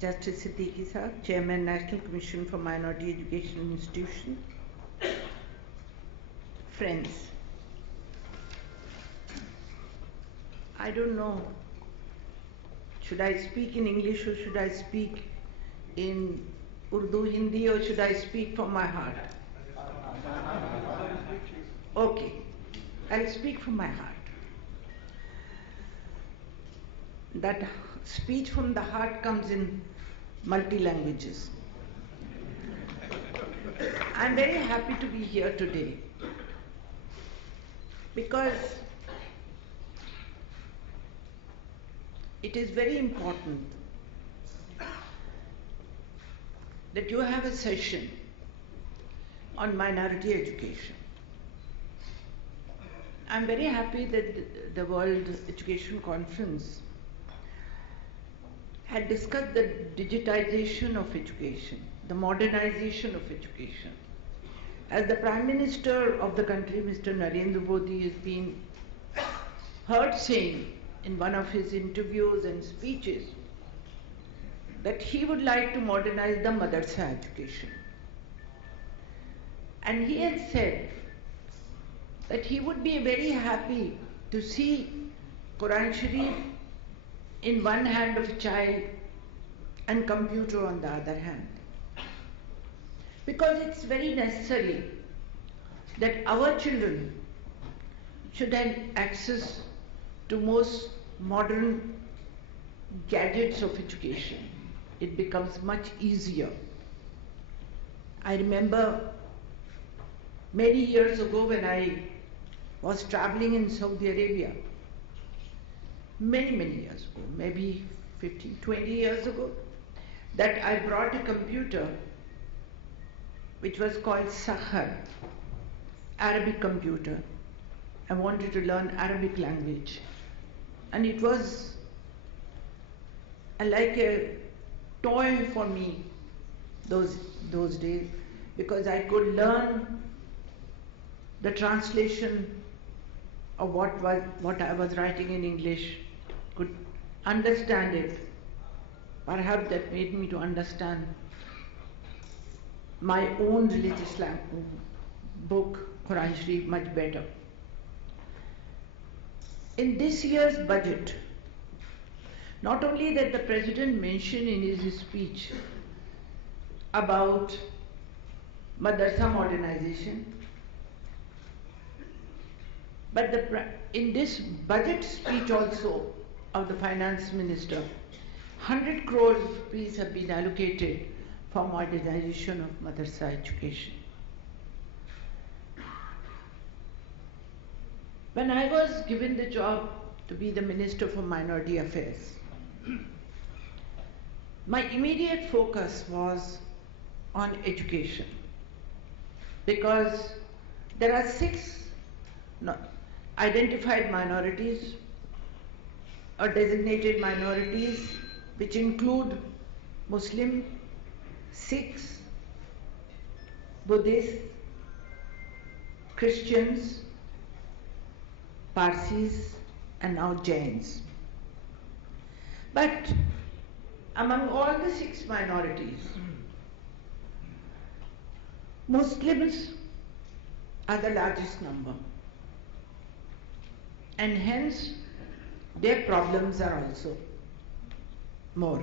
Justice Siddiqui Saab, Chairman, National Commission for Minority Educational Institutions. Friends, I don't know, should I speak in English or should I speak in Urdu, Hindi, or should I speak from my heart? Okay, I'll speak from my heart. That speech from the heart comes in multi-languages. I'm very happy to be here today because it is very important that you have a session on minority education. I'm very happy that the World Education Conference had discussed the digitization of education, the modernization of education. As the Prime Minister of the country, Mr. Narendra Modi, has been heard saying in one of his interviews and speeches that he would like to modernize the madrasa education. And he had said that he would be very happy to see Quran Sharif in one hand of a child and computer on the other hand. Because it's very necessary that our children should have access to most modern gadgets of education. It becomes much easier. I remember many years ago when I was traveling in Saudi Arabia, many years ago, maybe 15, 20 years ago, that I brought a computer which was called Sahar, Arabic computer. I wanted to learn Arabic language. And it was like a toy for me those days, because I could learn the translation of what I was writing in English, could understand it. Perhaps that made me to understand my own religious book, Quran Sharif, much better. In this year's budget, not only that the President mentioned in his speech about madrasa modernization, but in this budget speech also of the Finance Minister, 100 crores rupees have been allocated for modernization of madrasa education. When I was given the job to be the Minister for Minority Affairs, my immediate focus was on education, because there are 6 identified minorities or designated minorities, which include Muslim, Sikhs, Buddhists, Christians, Parsis, and now Jains. But among all the 6 minorities, Muslims are the largest number, and hence their problems are also more.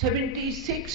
76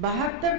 72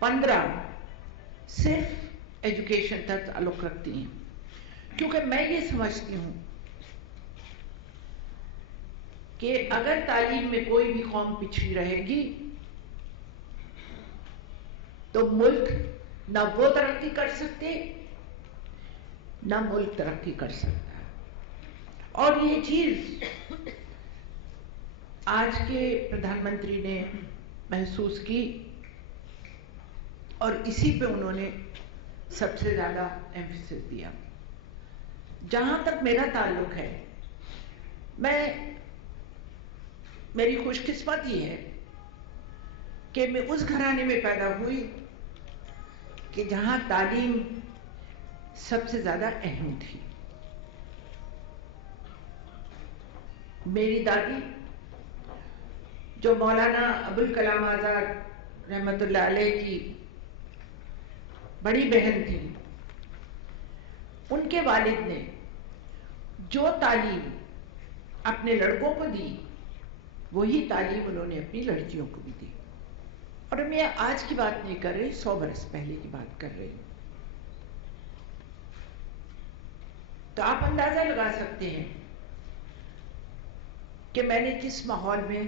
15 صرف education تک تعلق رکھتی ہیں، کیونکہ میں یہ سمجھتی ہوں کہ اگر تعلیم میں کوئی بھی قوم پچھڑی رہے گی تو ملک نہ وہ ترقی کر سکتے نہ ملک ترقی کر سکتا ہے. اور یہ چیز آج کے پردھان منتری نے محسوس کی اور اسی پہ انہوں نے سب سے زیادہ ایمفیسس دیا. جہاں تک میرا تعلق ہے، میری خوش قسمتی ہے کہ میں اس گھرانے میں پیدا ہوئی کہ جہاں تعلیم سب سے زیادہ اہم تھی. میری دادی جو مولانا ابوالکلام آزاد رحمۃ اللہ علیہ کی بڑی بہن تھی، ان کے والد نے جو تعلیم اپنے لڑکوں کو دی وہی تعلیم انہوں نے اپنی لڑکیوں کو بھی دی. اور میں آج کی بات نہیں کر رہی، 100 برس پہلے کی بات کر رہی ہوں. تو آپ اندازہ لگا سکتے ہیں کہ میں نے کس ماحول میں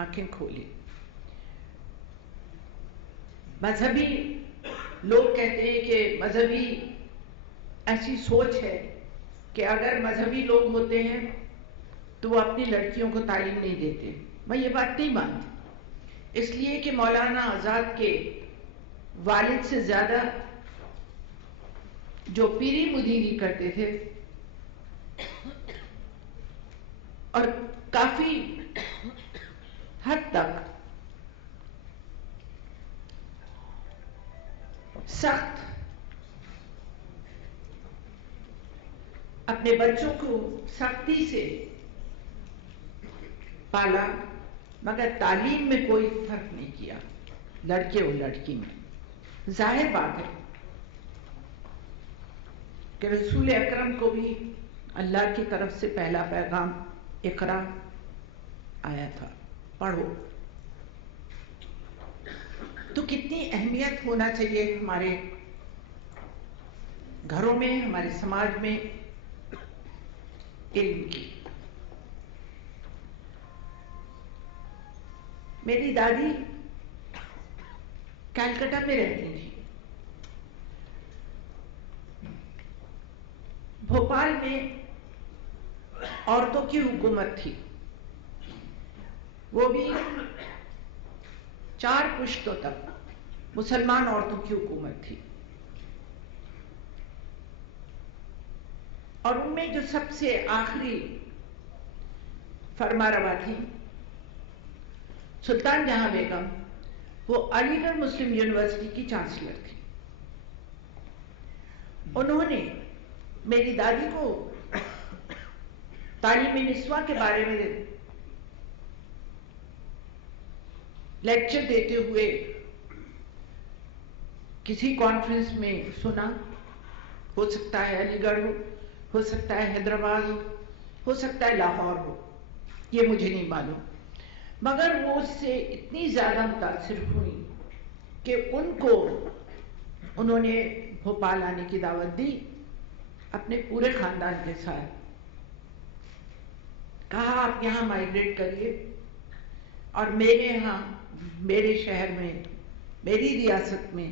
آنکھیں کھولی. مذہبی لوگ کہتے ہیں کہ مذہبی ایسی سوچ ہے کہ اگر مذہبی لوگ ہوتے ہیں تو وہ اپنی لڑکیوں کو تعلیم نہیں دیتے. میں یہ بات نہیں مانتی، اس لیے کہ مولانا آزاد کے والد سے زیادہ جو پیری مدیری کرتے تھے اور کافی حد تک سخت اپنے بچوں کو سختی سے پالا، مگر تعلیم میں کوئی فرق نہیں کیا لڑکے اور لڑکی میں. ظاہر بات ہے کہ رسول اکرم کو بھی اللہ کی طرف سے پہلا پیغام اقرا آیا تھا، پڑھو. تو کتنی اہمیت ہونا چاہیے ہمارے گھروں میں، ہمارے سماج میں علم کی. میری دادی کلکتہ میں رہتی تھی. بھوپال میں عورتوں کی حکومت تھی، وہ بھی 4 پشتوں تک مسلمان عورتوں کی حکومت تھی. اور ان میں جو سب سے آخری فرما روا تھی سلطان جہاں بیگم، وہ علی گڑھ مسلم یونیورسٹی کی چانسلر تھی. انہوں نے میری دادی کو تعلیم نسواں کے بارے میں لیکچر دیتے ہوئے کسی کانفرنس میں سنا. ہو سکتا ہے علی گڑھ ہو سکتا ہے حیدرآباد ہو سکتا ہے لاہور ہو، یہ مجھے نہیں معلوم. مگر وہ اس سے اتنی زیادہ متاثر ہوئی کہ ان کو انہوں نے بھوپال آنے کی دعوت دی اپنے پورے خاندان کے ساتھ. کہا آپ یہاں مائگریٹ کریے اور میرے یہاں، میرے شہر میں، میری ریاست میں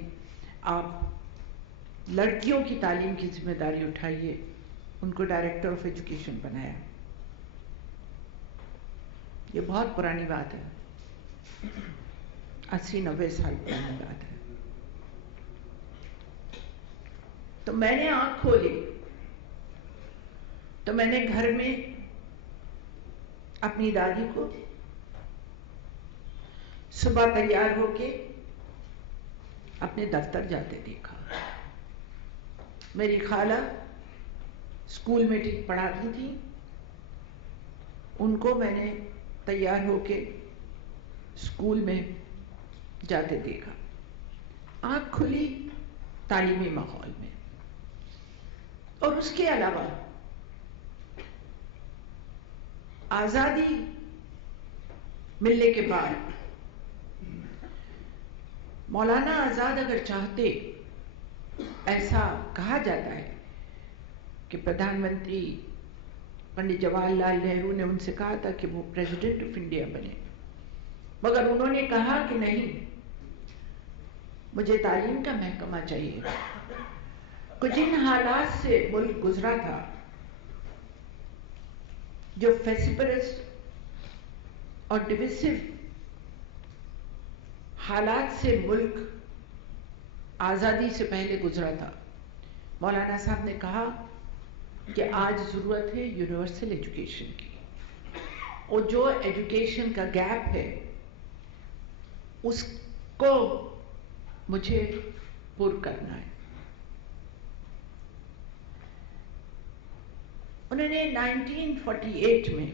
آپ لڑکیوں کی تعلیم کی ذمہ داری اٹھائیے. ان کو ڈائریکٹر آف ایجوکیشن بنایا. یہ بہت پرانی بات ہے، 80-90 سال پرانی بات ہے. تو میں نے آنکھ کھولی تو میں نے گھر میں اپنی دادی کو صبح تیار ہو کے اپنے دفتر جاتے دیکھا. میری خالہ اسکول میں ٹھیک پڑھاتی تھی، ان کو میں نے تیار ہو کے اسکول میں جاتے دیکھا. آنکھ کھلی تعلیمی ماحول میں. اور اس کے علاوہ آزادی ملنے کے بعد مولانا آزاد اگر چاہتے، ایسا کہا جاتا ہے کہ پردھان منتری پنڈت جواہر لال نہرو نے ان سے کہا تھا کہ وہ پریزیڈنٹ آف انڈیا بنے، مگر انہوں نے کہا کہ نہیں، مجھے تعلیم کا محکمہ چاہیے. کچھ جن حالات سے ملک گزرا تھا، جو فیسپرس اور ڈویسو حالات سے ملک آزادی سے پہلے گزرا تھا، مولانا صاحب نے کہا کہ آج ضرورت ہے یونیورسل ایجوکیشن کی، اور جو ایجوکیشن کا گیپ ہے اس کو مجھے پر کرنا ہے. انہوں نے 1948 میں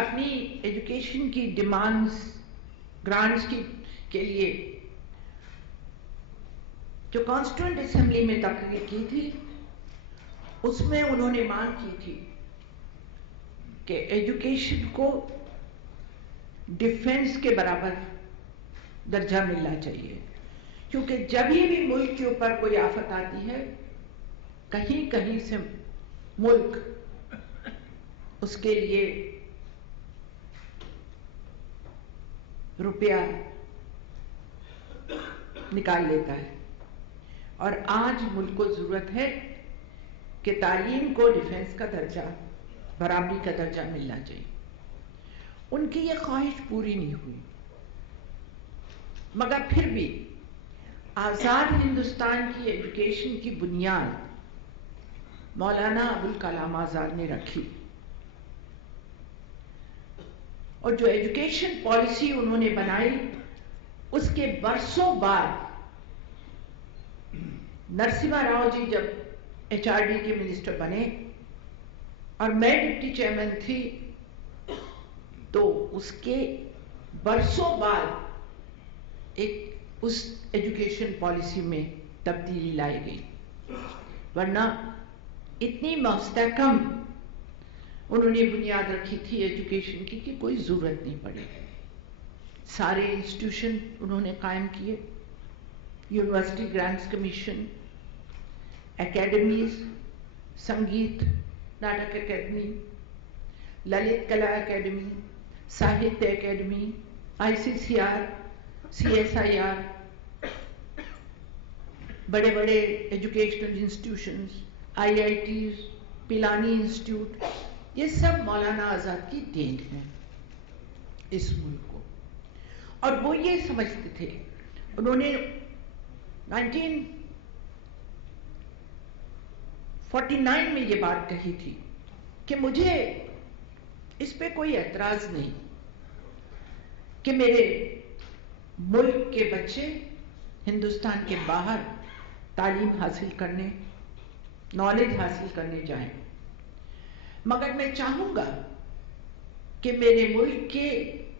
اپنی ایجوکیشن کی ڈیمانڈز گرانٹس کے لیے جو کانسٹیٹیوئنٹ اسمبلی میں تقریر کی تھی، اس میں انہوں نے مانگ کی تھی کہ ایجوکیشن کو ڈیفنس کے برابر درجہ ملنا چاہیے، کیونکہ جب بھی ملک کے اوپر کوئی آفت آتی ہے، کہیں کہیں سے ملک اس کے لیے روپیہ نکال لیتا ہے. اور آج ملک کو ضرورت ہے کہ تعلیم کو ڈیفنس کا درجہ، برابری کا درجہ ملنا چاہیے. ان کی یہ خواہش پوری نہیں ہوئی، مگر پھر بھی آزاد ہندوستان کی ایجوکیشن کی بنیاد مولانا ابوالکلام آزاد نے رکھی. اور جو ایجوکیشن پالیسی انہوں نے بنائی، اس کے برسوں بعد نرسمہا راؤ جی جب HRD کے منسٹر بنے اور میں ڈپٹی چیئرمین تھی، تو اس کے برسوں بعد اس ایجوکیشن پالیسی میں تبدیلی لائی گئی، ورنہ اتنی مستحکم انہوں نے بنیاد رکھی تھی ایجوکیشن کی کہ کوئی ضرورت نہیں پڑی. سارے انسٹیٹیوشن انہوں نے قائم کیے، university grants commission, academies, Sangeet Natak academy, Lalit Kala academy, Sahitya academy, ICCR، CSIR، بڑے بڑے ایجوکیشنل انسٹیٹیوشنز، IITs، پلانی انسٹیٹیوٹ، یہ سب مولانا آزاد کی دین ہے اس ملک کو. اور وہ یہ سمجھتے تھے، انہوں نے 1949 میں یہ بات کہی تھی کہ مجھے اس پہ کوئی اعتراض نہیں کہ میرے ملک کے بچے ہندوستان کے باہر تعلیم حاصل کرنے، نالج حاصل کرنے جائیں، مگر میں چاہوں گا کہ میرے ملک کے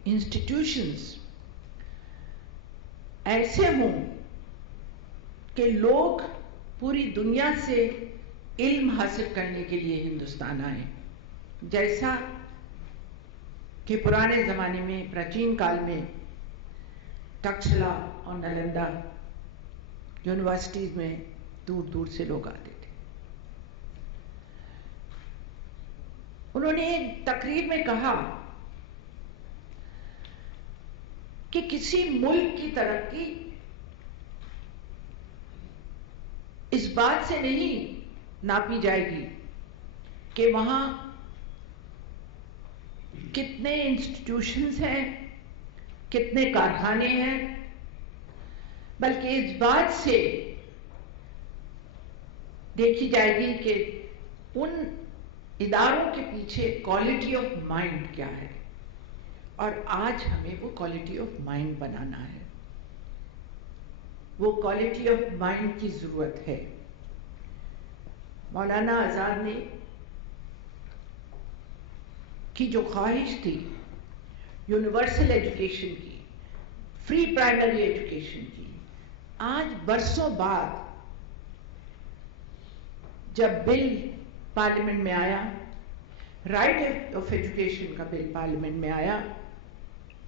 انسٹیٹیوشنز ایسے ہوں کہ لوگ پوری دنیا سے علم حاصل کرنے کے لیے ہندوستان آئیں، جیسا کہ پرانے زمانے میں پراچین کال میں تکشلا اور نالندا یونیورسٹیز میں دور دور سے لوگ آتے تھے. انہوں نے تقریر میں کہا کہ کسی ملک کی ترقی اس بات سے نہیں ناپی جائے گی کہ وہاں کتنے انسٹیٹیوشنز ہیں، کتنے کارخانے ہیں، بلکہ اس بات سے دیکھی جائے گی کہ ان اداروں کے پیچھے کوالٹی آف مائنڈ کیا ہے. اور آج ہمیں وہ کوالٹی آف مائنڈ بنانا ہے، وہ کوالٹی آف مائنڈ کی ضرورت ہے. مولانا آزاد نے کی جو خواہش تھی یونیورسل ایجوکیشن کی، فری پرائمری ایجوکیشن کی، آج برسوں بعد جب بل پارلیمنٹ میں آیا، رائٹ آف ایجوکیشن کا بل پارلیمنٹ میں آیا،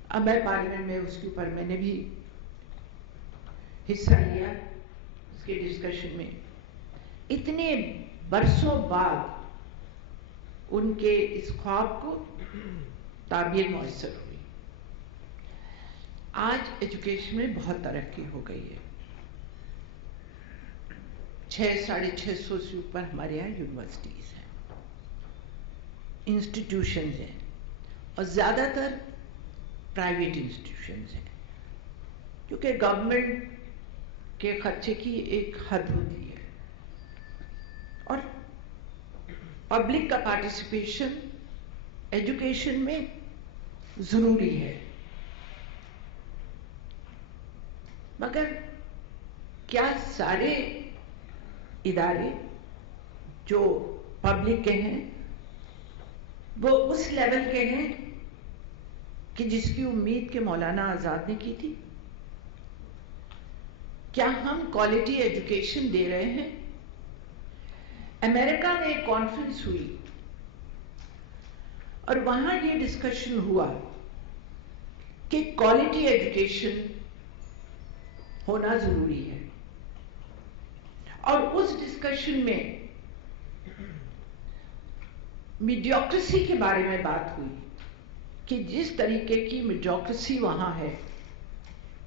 اب میں پارلیمنٹ میں اس کے اوپر میں نے بھی حصہ لیا اس کے ڈسکشن میں. اتنے برسوں بعد ان کے اس خواب کو تعبیر میسر ہوئی. آج ایجوکیشن میں بہت ترقی ہو گئی ہے. 600-650 سے اوپر ہمارے یہاں یونیورسٹیز ہیں, انسٹیٹیوشنز ہیں, اور زیادہ تر پرائیویٹ انسٹیٹیوشنز ہیں, کیونکہ گورنمنٹ کے خرچے کی ایک حد ہوتی ہے اور پبلک کا پارٹیسپیشن ایجوکیشن میں ضروری ہے. مگر کیا سارے ادارے جو پبلک کے ہیں وہ اس لیول کے ہیں کہ جس کی امید کہ مولانا آزاد نے کی تھی؟ کیا ہم کوالٹی ایجوکیشن دے رہے ہیں؟ امریکہ میں ایک کانفرنس ہوئی اور وہاں یہ ڈسکشن ہوا کہ کوالٹی ایجوکیشن ہونا ضروری ہے, اور اس ڈسکشن میں میڈیوکریسی کے بارے میں بات ہوئی کہ جس طریقے کی میڈیوکریسی وہاں ہے,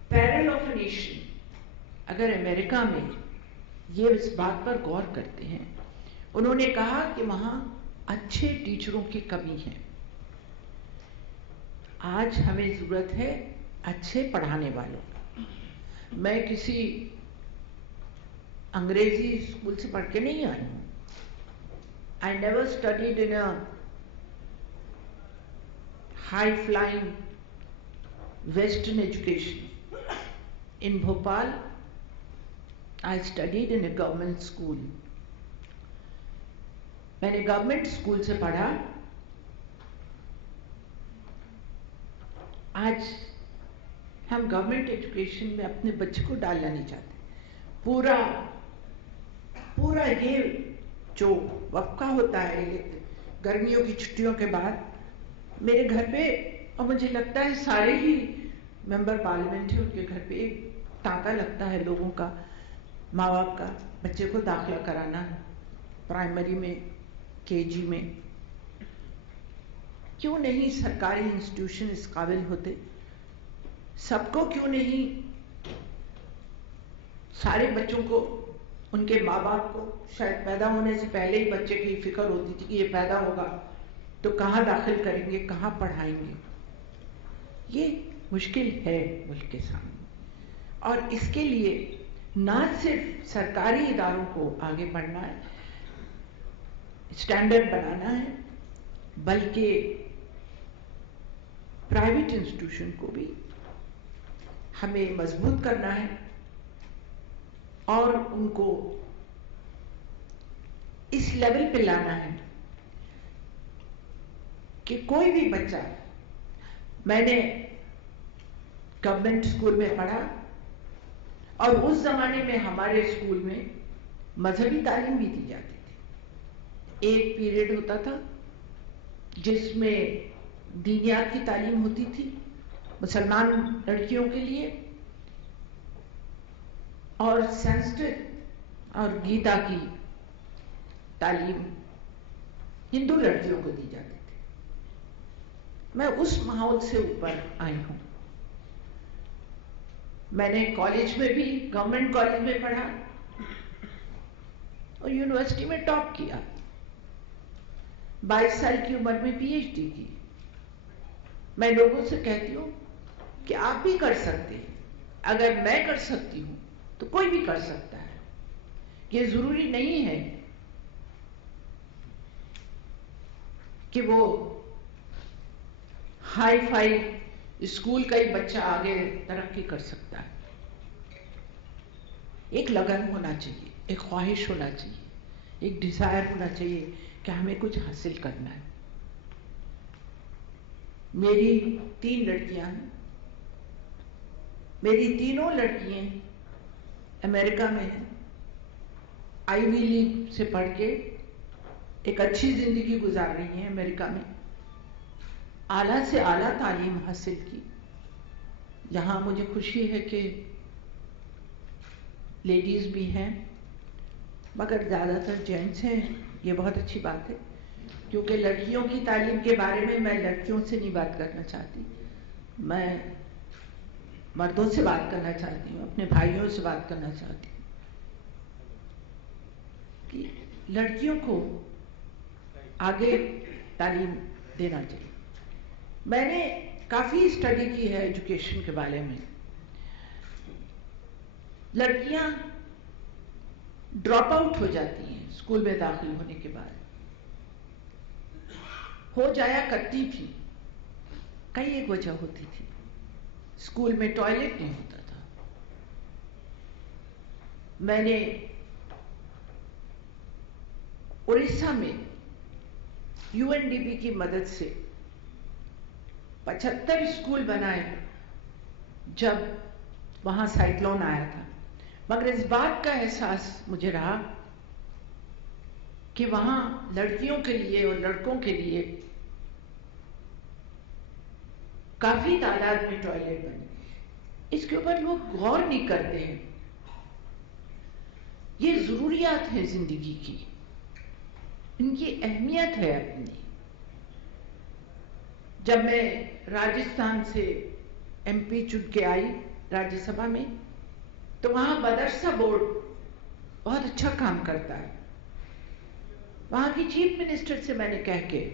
پیرل آف اے نیشن. اگر امریکہ میں یہ اس بات پر غور کرتے ہیں, انہوں نے کہا کہ وہاں اچھے ٹیچروں کی کمی ہے. آج ہمیں ضرورت ہے اچھے پڑھانے والوں. میں کسی انگریزی اسکول سے پڑھ کے نہیں آئی ہوں. I never studied in a high-flying Western education. In Bhopal, I studied in a government school. میں نے گورنمنٹ اسکول سے پڑھا. آج ہم گورنمنٹ ایجوکیشن میں اپنے بچے کو ڈالنا نہیں چاہتے. پورا یہ جو وقفہ ہوتا ہے گرمیوں کی چھٹیوں کے بعد, میرے گھر پہ, اور مجھے لگتا ہے سارے ہی ممبر پارلیمنٹ ہیں, ان کے گھر پہ ایک ٹانکا لگتا ہے لوگوں کا, ماں باپ کا, بچے کو داخلہ کرانا پرائمری میں, KG میں. کیوں نہیں سرکاری انسٹیٹیوشن اس قابل ہوتے؟ سب کو کیوں نہیں, سارے بچوں کو, ان کے ماں باپ کو شاید پیدا ہونے سے پہلے ہی بچے کی فکر ہوتی تھی کہ یہ پیدا ہوگا تو کہاں داخل کریں گے, کہاں پڑھائیں گے. یہ مشکل ہے ملک کے سامنے, اور اس کے لیے نہ صرف سرکاری اداروں کو آگے بڑھنا ہے, اسٹینڈرڈ بنانا ہے, بلکہ پرائیویٹ انسٹیٹیوشن کو بھی ہمیں مضبوط کرنا ہے اور ان کو اس لیول پہ لانا ہے کہ کوئی بھی بچہ, میں نے گورنمنٹ اسکول میں پڑھا اور اس زمانے میں ہمارے اسکول میں مذہبی تعلیم بھی دی جاتی تھی. ایک پیریڈ ہوتا تھا جس میں دینیات کی تعلیم ہوتی تھی مسلمان لڑکیوں کے لیے, اور سنسکرت اور گیتا کی تعلیم ہندو لڑکیوں کو دی جاتی تھی. میں اس ماحول سے اوپر آئی ہوں. میں نے کالج میں بھی گورنمنٹ کالج میں پڑھا اور یونیورسٹی میں ٹاپ کیا. 22 سال کی عمر میں PhD کی. میں لوگوں سے کہتی ہوں کہ آپ بھی کر سکتے ہیں. اگر میں کر سکتی ہوں تو کوئی بھی کر سکتا ہے. یہ ضروری نہیں ہے کہ وہ ہائی فائی اسکول کا ہی بچہ آگے ترقی کر سکتا ہے. ایک لگن ہونا چاہیے, ایک خواہش ہونا چاہیے, ایک ڈیزائر ہونا چاہیے کہ ہمیں کچھ حاصل کرنا ہے. میری 3 لڑکیاں ہیں. میری تینوں لڑکیاں امریکہ میں ہیں. آئی وی لیگ سے پڑھ کے ایک اچھی زندگی گزار رہی ہیں امریکہ میں. اعلیٰ سے اعلیٰ تعلیم حاصل کی. یہاں مجھے خوشی ہے کہ لیڈیز بھی ہیں مگر زیادہ تر جینٹس ہیں. یہ بہت اچھی بات ہے کیونکہ لڑکیوں کی تعلیم کے بارے میں لڑکیوں سے نہیں بات کرنا چاہتی, میں مردوں سے بات کرنا چاہتی ہوں, اپنے بھائیوں سے بات کرنا چاہتی ہوں کہ لڑکیوں کو آگے تعلیم دینا چاہیے. میں نے کافی اسٹڈی کی ہے ایجوکیشن کے بارے میں. لڑکیاں ڈراپ آؤٹ ہو جاتی ہیں اسکول میں داخل ہونے کے بعد, ہو جایا کرتی تھی. کئی ایک وجہ ہوتی تھی. اسکول میں ٹوائلٹ نہیں ہوتا تھا. میں نے اڑیسہ میں UNDP کی مدد سے 75 اسکول بنائے جب وہاں سائیکلون آیا تھا. مگر اس بات کا احساس مجھے رہا کہ وہاں لڑکیوں کے لیے اور لڑکوں کے لیے کافی تعداد میں ٹوائلٹ بنے. اس کے اوپر لوگ غور نہیں کرتے ہیں. یہ ضروریات ہیں زندگی کی, ان کی اہمیت ہے اپنی. جب میں راجستھان سے MP چن کے آئی راجیہ سبھا میں, تو وہاں مدرسہ بورڈ بہت اچھا کام کرتا ہے. وہاں کی چیف منسٹر سے میں نے کہہ کے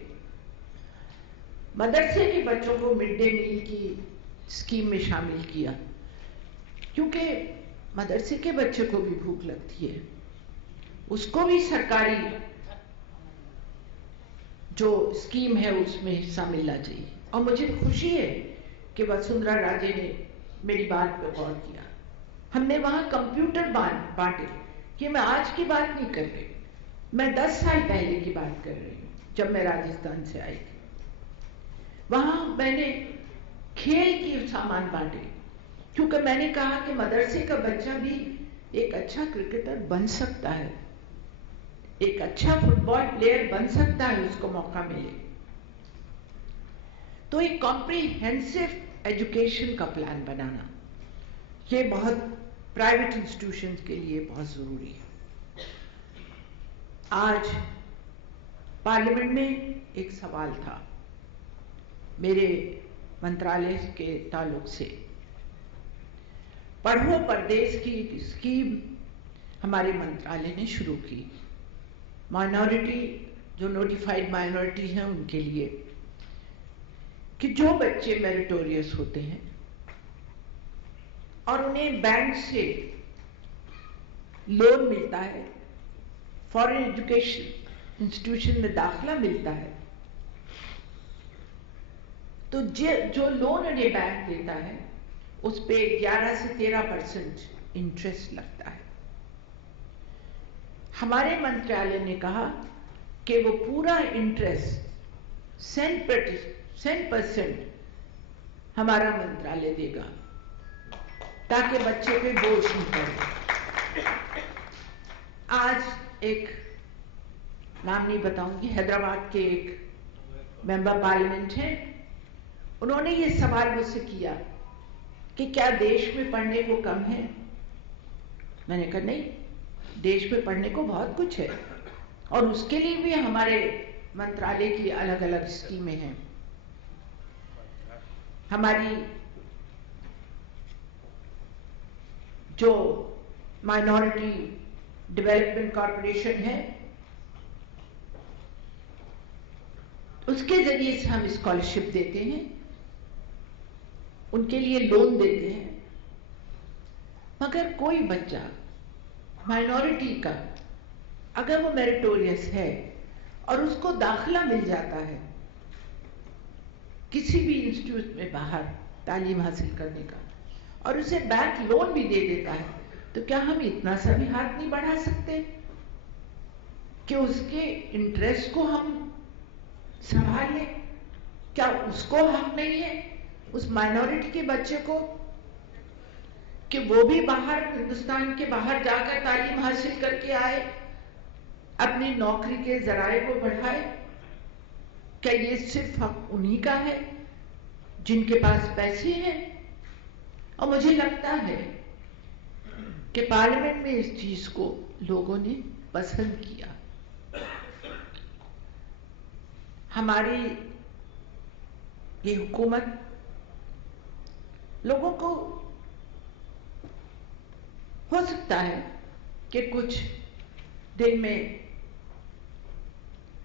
مدرسے کے بچوں کو مڈ ڈے میل کی اسکیم میں شامل کیا, کیونکہ مدرسے کے بچے کو بھی بھوک لگتی ہے, اس کو بھی سرکاری جو اسکیم ہے اس میں حصہ ملنا چاہیے. اور مجھے خوشی ہے کہ وسندھرا راجے نے میری بات پہ غور کیا. ہم نے وہاں کمپیوٹر بانٹے. کہ میں آج کی بات نہیں کر رہی, میں 10 سال پہلے کی بات کر رہی ہوں جب میں راجستھان سے آئی تھی. وہاں میں نے کھیل کی سامان بانٹے, کیونکہ میں نے کہا کہ مدرسے کا بچہ بھی ایک اچھا کرکٹر بن سکتا ہے, ایک اچھا فٹ بال پلیئر بن سکتا ہے, اس کو موقع ملے. تو ایک کمپریہنسو ایجوکیشن کا پلان بنانا یہ بہت پرائیویٹ انسٹیٹیوشنز کے لیے بہت ضروری ہے. آج پارلیمنٹ میں ایک سوال تھا میرے منترالیہ کے تعلق سے. پڑھو پردیس کی ایک اسکیم ہمارے منترالیہ نے شروع کی, مائنورٹی جو نوٹیفائڈ مائنورٹی ہیں ان کے لیے, کہ جو بچے میریٹوریس ہوتے ہیں اور انہیں بینک سے لون ملتا ہے, فارن ایجوکیشن انسٹیٹیوشن میں داخلہ ملتا ہے, تو جو لون انہیں بینک دیتا ہے اس پہ 11 سے 13% انٹرسٹ لگتا ہے. ہمارے منترالیہ نے کہا کہ وہ پورا انٹرسٹ 100% ہمارا منترالیہ دے گا تاکہ بچے پہ بوجھ نہیں پڑے. آج ایک نام نہیں بتاؤں گی, حیدرآباد کے ایک ممبر پارلیمنٹ ہیں, انہوں نے یہ سوال مجھ سے کیا کہ کیا دیش میں پڑھنے کو کم ہے. میں نے کہا نہیں, دیش میں پڑھنے کو بہت کچھ ہے, اور اس کے لیے بھی ہمارے منترالیہ کی الگ الگ اسکیمیں ہیں. ہماری جو مائنورٹی ڈیولپمنٹ کارپوریشن ہے اس کے ذریعے سے ہم اسکالرشپ دیتے ہیں, ان کے لیے لون دیتے ہیں. مگر کوئی بچہ مائنورٹی کا اگر وہ میریٹوریس ہے اور اس کو داخلہ مل جاتا ہے کسی بھی انسٹیٹیوٹ میں باہر تعلیم حاصل کرنے کا, اور اسے بینک لون بھی دے دیتا ہے, تو کیا ہم اتنا سا بھی ہاتھ نہیں بڑھا سکتے کہ اس کے انٹرسٹ کو ہم سنبھال لیں؟ کیا اس کو حق نہیں ہے اس مائنورٹی کے بچے کو کہ وہ بھی باہر ہندوستان کے باہر جا کر تعلیم حاصل کر کے آئے, اپنی نوکری کے ذرائع کو بڑھائے؟ کیا یہ صرف حق انہی کا ہے جن کے پاس پیسے ہیں؟ اور مجھے لگتا ہے کہ پارلیمنٹ میں اس چیز کو لوگوں نے پسند کیا. ہماری یہ حکومت لوگوں کو ہو سکتا ہے کہ کچھ دن میں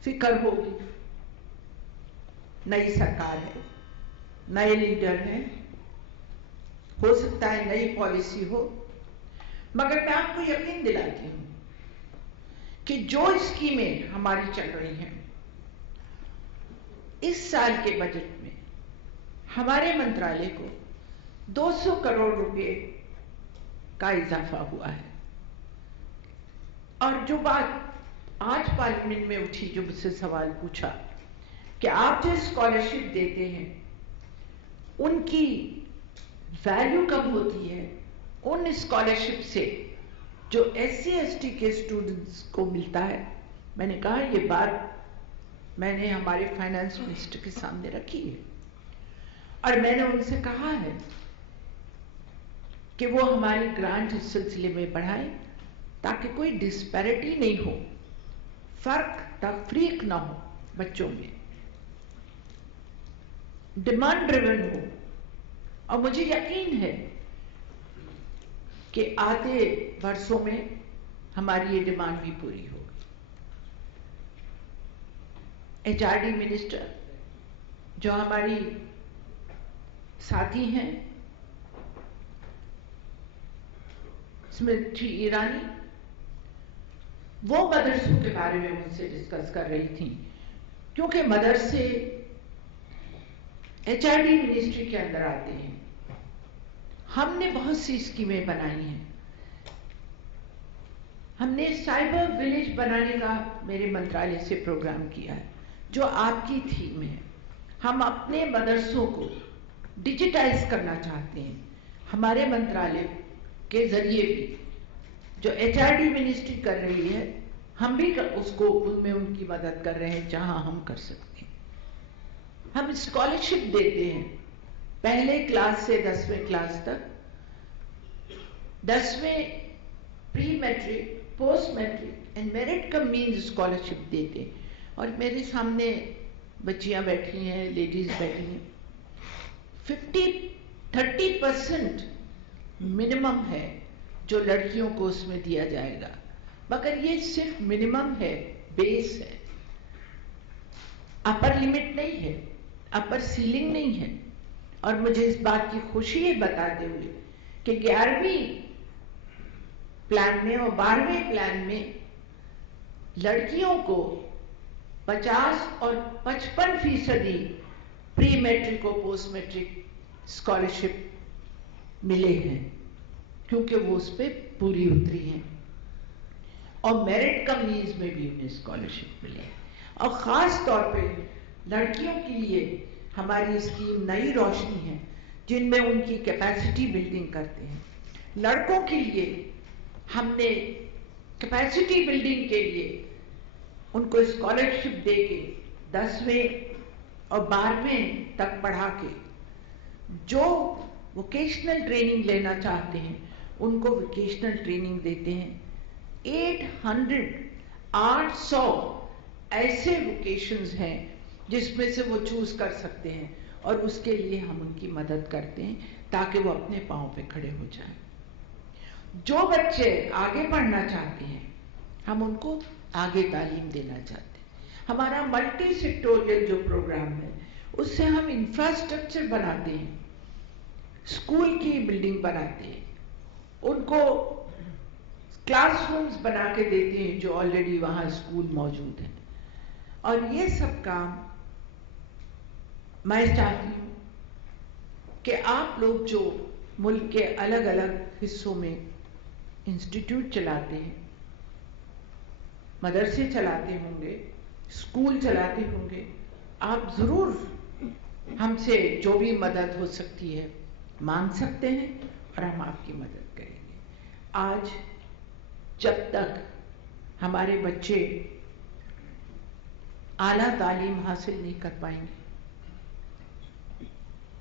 فکر ہوگی، نئی سرکار ہے، نئے لیڈر ہیں، ہو سکتا ہے نئی پالیسی ہو، مگر میں آپ کو یقین دلاتی ہوں کہ جو اسکیمیں ہماری چل رہی ہیں اس سال کے بجٹ میں ہمارے منترالیہ کو 200 کروڑ روپے کا اضافہ ہوا ہے. اور جو بات آج پارلیمنٹ میں اٹھی، جو مجھ سے سوال پوچھا کہ آپ جو اسکالرشپ دیتے ہیں ان کی ویلیو کب ہوتی ہے، ان اسکالرشپ سے جو SC/ST کے اسٹوڈنٹس کو ملتا ہے. میں نے کہا یہ بات میں نے ہمارے فائنانس منسٹر کے سامنے رکھی ہے، اور میں نے ان سے کہا ہے کہ وہ ہماری گرانٹ اس سلسلے میں بڑھائیں تاکہ کوئی ڈسپیرٹی نہیں ہو، فرق تفریق نہ ہو بچوں میں، ڈیمانڈ ڈریون ہو. اور مجھے یقین ہے کہ آتے برسوں میں ہماری یہ ڈیمانڈ بھی پوری ہوگی. HRD منسٹر جو ہماری ساتھی ہیں اسمرتی ایرانی، وہ مدرسوں کے بارے میں مجھ سے ڈسکس کر رہی تھیں، کیونکہ مدرسے HRD منسٹری کے اندر آتے ہیں. ہم نے بہت سی اسکیمیں بنائی ہیں. ہم نے سائبر ولیج بنانے کا میرے منترالیہ سے پروگرام کیا ہے جو آپ کی تھیم ہے. ہم اپنے مدرسوں کو ڈیجیٹائز کرنا چاہتے ہیں. ہمارے منترالیہ کے ذریعے بھی جو HRD منسٹری کر رہی ہے، ہم بھی اس کو ان میں ان کی مدد کر رہے ہیں جہاں ہم کر سکتے ہیں. ہم اسکالرشپ دیتے ہیں پہلے کلاس سے 10ویں کلاس تک، 10ویں pre matric, post matric and merit cum means scholarship دیتے ہیں. اور میرے سامنے بچیاں بیٹھی ہیں، لیڈیز بیٹھی ہیں. 30% منیمم ہے جو لڑکیوں کو اس میں دیا جائے گا، مگر یہ صرف منیمم ہے، بیس ہے، اپر لمٹ نہیں ہے، اپر سیلنگ نہیں ہے. اور مجھے اس بات کی خوشی ہے بتاتے ہوئے کہ 11ویں پلان میں اور 12ویں پلان میں لڑکیوں کو 50 اور 55% پری میٹرک اور پوسٹ میٹرک اسکالرشپ ملے ہیں، کیونکہ وہ اس پہ پوری اتری ہیں. اور میرٹ کم مینز میں بھی انہیں اسکالرشپ ملے. اور خاص طور پہ لڑکیوں کے لیے ہماری اسکیم نئی روشنی ہے، جن میں ان کی کیپیسٹی بلڈنگ کرتے ہیں. لڑکوں کے لیے ہم نے کیپیسٹی بلڈنگ کے لیے ان کو اسکالرشپ دے کے 10ویں اور 12ویں تک پڑھا کے جو ووکیشنل ٹریننگ لینا چاہتے ہیں ان کو ووکیشنل ٹریننگ دیتے ہیں. 800 ایسے ووکیشنز ہیں جس میں سے وہ چوز کر سکتے ہیں، اور اس کے لیے ہم ان کی مدد کرتے ہیں تاکہ وہ اپنے پاؤں پہ کھڑے ہو جائیں. جو بچے آگے پڑھنا چاہتے ہیں ہم ان کو آگے تعلیم دینا چاہتے ہیں. ہمارا ملٹی سیکٹوریل جو پروگرام ہے اس سے ہم انفراسٹرکچر بناتے ہیں، اسکول کی بلڈنگ بناتے ہیں، ان کو کلاس رومز بنا کے دیتے ہیں جو آلریڈی وہاں اسکول موجود ہیں. اور یہ سب کام میں چاہتی ہوں کہ آپ لوگ جو ملک کے الگ الگ حصوں میں انسٹیٹیوٹ چلاتے ہیں، مدرسے چلاتے ہوں گے، اسکول چلاتے ہوں گے، آپ ضرور ہم سے جو بھی مدد ہو سکتی ہے مانگ سکتے ہیں اور ہم آپ کی مدد کریں گے. آج جب تک ہمارے بچے اعلیٰ تعلیم حاصل نہیں کر پائیں گے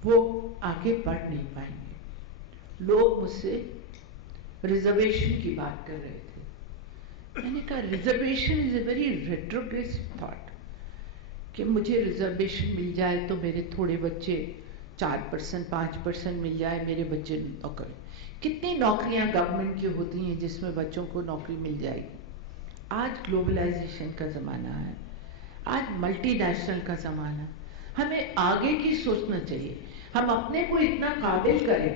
وہ آگے بڑھ نہیں پائیں گے. لوگ مجھ سے ریزرویشن کی بات کر رہے تھے. میں نے کہا reservation is a very retrograde thought کہ مجھے ریزرویشن مل جائے تو میرے تھوڑے بچے 4% 5% مل جائے, میرے بچے نوکری. کتنی نوکریاں گورنمنٹ کی ہوتی ہیں جس میں بچوں کو نوکری مل جائے گی. آج گلوبلائزیشن کا زمانہ ہے, آج ملٹی نیشنل کا زمانہ. ہمیں آگے کی سوچنا چاہیے. ہم اپنے کو اتنا قابل کریں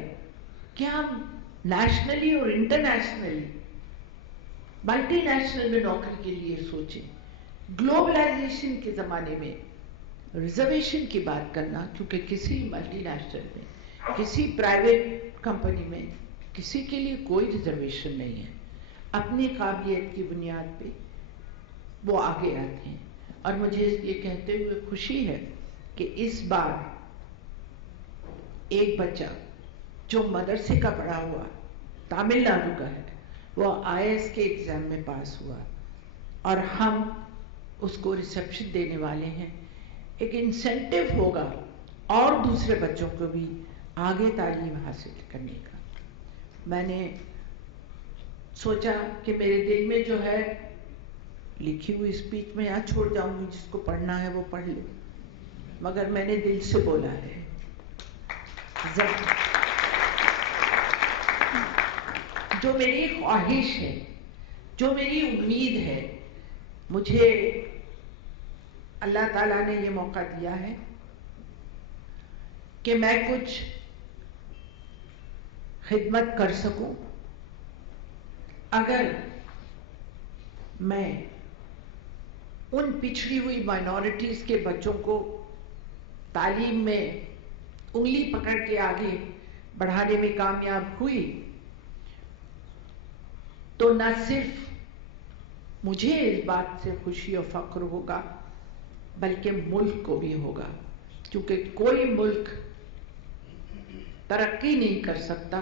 کہ ہم نیشنلی اور انٹرنیشنلی ملٹی نیشنل میں نوکری کے لیے سوچیں. گلوبلائزیشن کے زمانے میں ریزرویشن کی بات کرنا, کیونکہ کسی ملٹی نیشنل میں, کسی پرائیویٹ کمپنی میں کسی کے لیے کوئی ریزرویشن نہیں ہے. اپنی قابلیت کی بنیاد پہ وہ آگے آتے ہیں. اور مجھے یہ کہتے ہوئے خوشی ہے کہ اس بار ایک بچہ جو مدرسے کا پڑھا ہوا تامل ناڈو کا ہے, وہ IAS کے ایگزام میں پاس ہوا, اور ہم اس کو ریسیپشن دینے والے ہیں. ایک انسینٹو ہوگا اور دوسرے بچوں کو بھی آگے تعلیم حاصل کرنے کا. میں نے سوچا کہ میرے دل میں جو ہے, لکھی ہوئی اسپیچ میں یہاں چھوڑ جاؤں گی, جس کو پڑھنا ہے وہ پڑھ لے, مگر میں نے دل سے بولا ہے. جو میری خواہش ہے, جو میری امید ہے, مجھے اللہ تعالیٰ نے یہ موقع دیا ہے کہ میں کچھ خدمت کر سکوں. اگر میں ان پچھڑی ہوئی مائنورٹیز کے بچوں کو تعلیم میں انگلی پکڑ کے آگے بڑھانے میں کامیاب ہوئی, تو نہ صرف مجھے اس بات سے خوشی اور فخر ہوگا, بلکہ ملک کو بھی ہوگا. کیونکہ کوئی ملک ترقی نہیں کر سکتا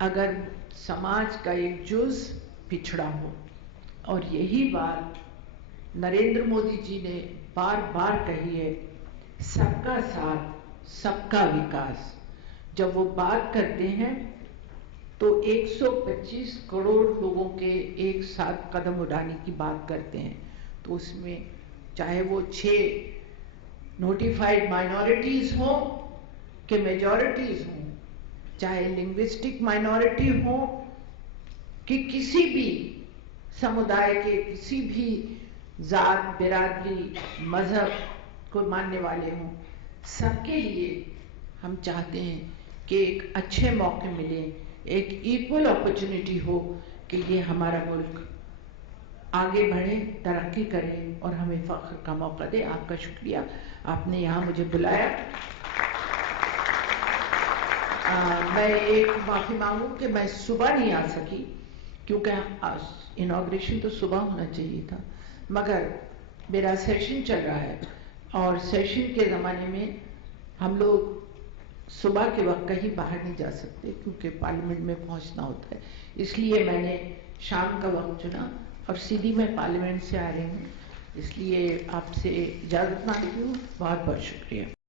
اگر سماج کا ایک جز پچھڑا ہو. اور یہی بات نریندر مودی جی نے بار بار کہی ہے, سب کا ساتھ سب کا وکاس. جب وہ بات کرتے ہیں تو 125 کروڑ لوگوں کے ایک ساتھ قدم اٹھانے کی بات کرتے ہیں, تو اس میں چاہے وہ 6 نوٹیفائڈ مائنورٹیز ہوں کہ میجورٹیز ہوں, چاہے لنگوسٹک مائنورٹی ہو کہ کسی بھی سمودائے کے کسی بھی ذات, برادری, مذہب کو ماننے والے ہوں, سب کے لیے ہم چاہتے ہیں کہ ایک اچھے موقع ملے, ایک ایکول اپرچونٹی ہو کہ یہ ہمارا ملک آگے بڑھے, ترقی کرے اور ہمیں فخر کا موقع دے. آپ کا شکریہ, آپ نے یہاں مجھے بلایا. میں ایک معافی مانگوں کہ میں صبح نہیں آ سکی, کیونکہ انوگریشن تو صبح ہونا چاہیے تھا, مگر میرا سیشن چل رہا ہے, اور سیشن کے زمانے میں ہم لوگ صبح کے وقت کہیں باہر نہیں جا سکتے کیونکہ پارلیمنٹ میں پہنچنا ہوتا ہے. اس لیے میں نے شام کا وقت چنا, اور سیدھی میں پارلیمنٹ سے آ رہی ہوں, اس لیے آپ سے اجازت مانگتی ہوں. بہت بہت شکریہ.